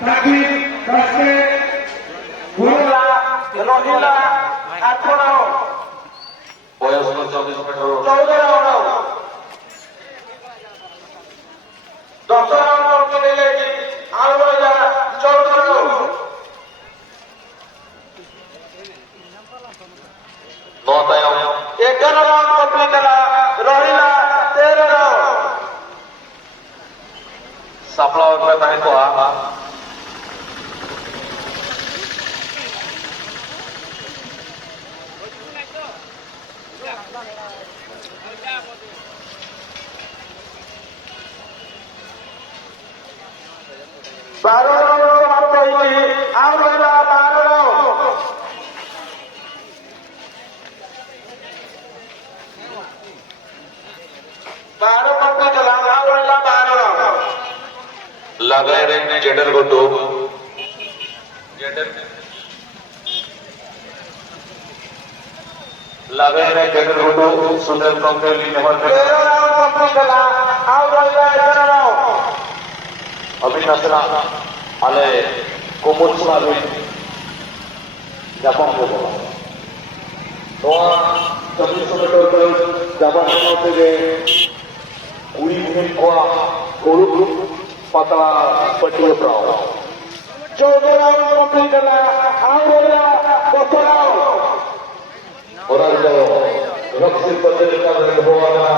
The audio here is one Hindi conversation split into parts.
ताकि रास्ते भूला रोहिला आठोड़ा बयस 24 मीटर 14 राउंड 10 राउंड के लिए आलवाजा 14 राउंड 9 तायम 11 राउंड कंप्लीट ହେଲା ରହିଲା 13 ରାଉଣ୍ଡ सापला वगैरह ताहे तो आ 12 ରାଉଣ୍ଡ ସମାପ୍ତ ହୋଇଛି ଆଉ ରହିଲା 12 ରାଉଣ୍ଡ लगाए रे जेडर गोटो जेडर लगाए रे जेडर गोटो सुंदर कंपनी नेहर 13 राउंड कंप्लीट ହେଲା ଆଉ ରହିଲା 11 ରାଉଣ୍ଡ अभिनंदना आले कोमल सुनावे जापान को बोला नोआ 24 मीटर पर जापान होते जे कुड़ी में कोआ कोलू पतला पट्टी प्राव 14 राउंड कंप्लीट ହେଲା ଆଉ ରହିଲା 10 ରାଉଣ୍ଡ और जो रक्षित पद्धति का होगा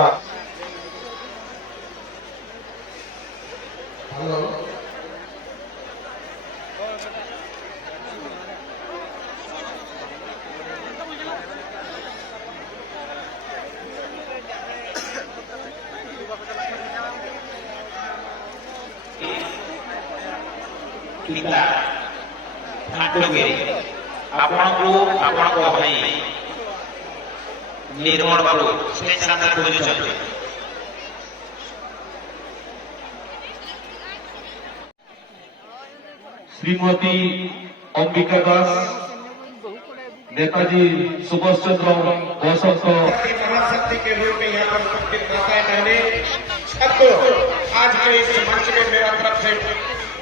पिता फाटगिरी आपको भाई निर्मल बाबू स्टेज सामने खोजुଛନ୍ତି श्रीमती अंबिका दास नेताजी सुभाष चंद्र बोस महाशक्ति के रूप में यहाँ पर उपस्थित माताएं बहनें सबको आज के इस मंच में मेरा तरफ से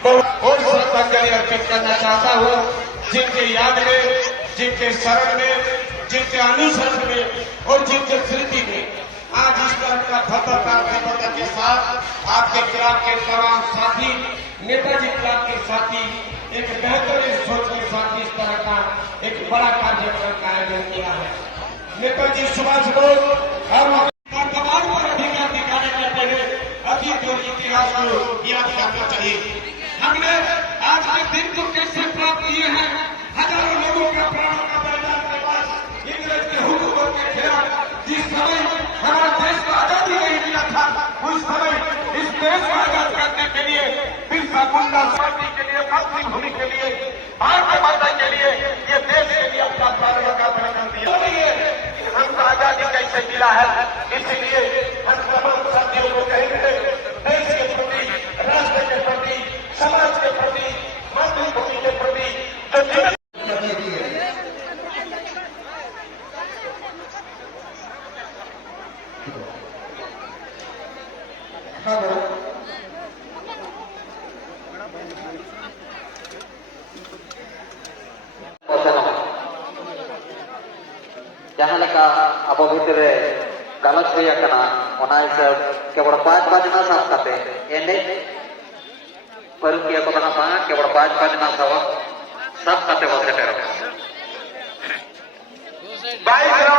बहुत श्रद्धांजलि अर्पित करना चाहता हूँ जिनके याद में जिनके शरण में जिनके अनुसरण में और जिनके स्मृति में आज इस तरह का भव्यता के साथ आपके क्लब के तमाम साथी नेताजी क्लब के साथी एक बेहतरीन सोच के साथ इस तरह का एक बड़ा कार्यक्रम का आयोजन किया है। नेताजी सुभाष बोस और वर्तमान पर अधिकार दिखाने के पहले अतीत और इतिहास को याद करना चाहिए। हमने आज के दिन को कैसे प्राप्त किए हैं? हजारों लोगों का प्राणों का बलिदान के बाद इंग्रेज के हुकूमत के खिलाफ जिस समय हमारे देश को आजादी नहीं मिला था उस समय इस देश को आजाद करने के लिए बिरसा मुंडा पार्टी के लिए मातृभूमि के लिए भारत माता के लिए ये देश के लिए अपना प्राणों का बलिदान दिया। हमको आजादी कैसे मिला है इसलिए हम तमाम साथियों को कहेंगे देश के प्रति राष्ट्र के प्रति समाज के प्रति मातृभूमि के प्रति जो जहाँ लेका अब भीतर गलत हुई हिसाब केवल 5 बजना साफ करते एने परुकिया को बना केवल 5 बजना सब करते बस 22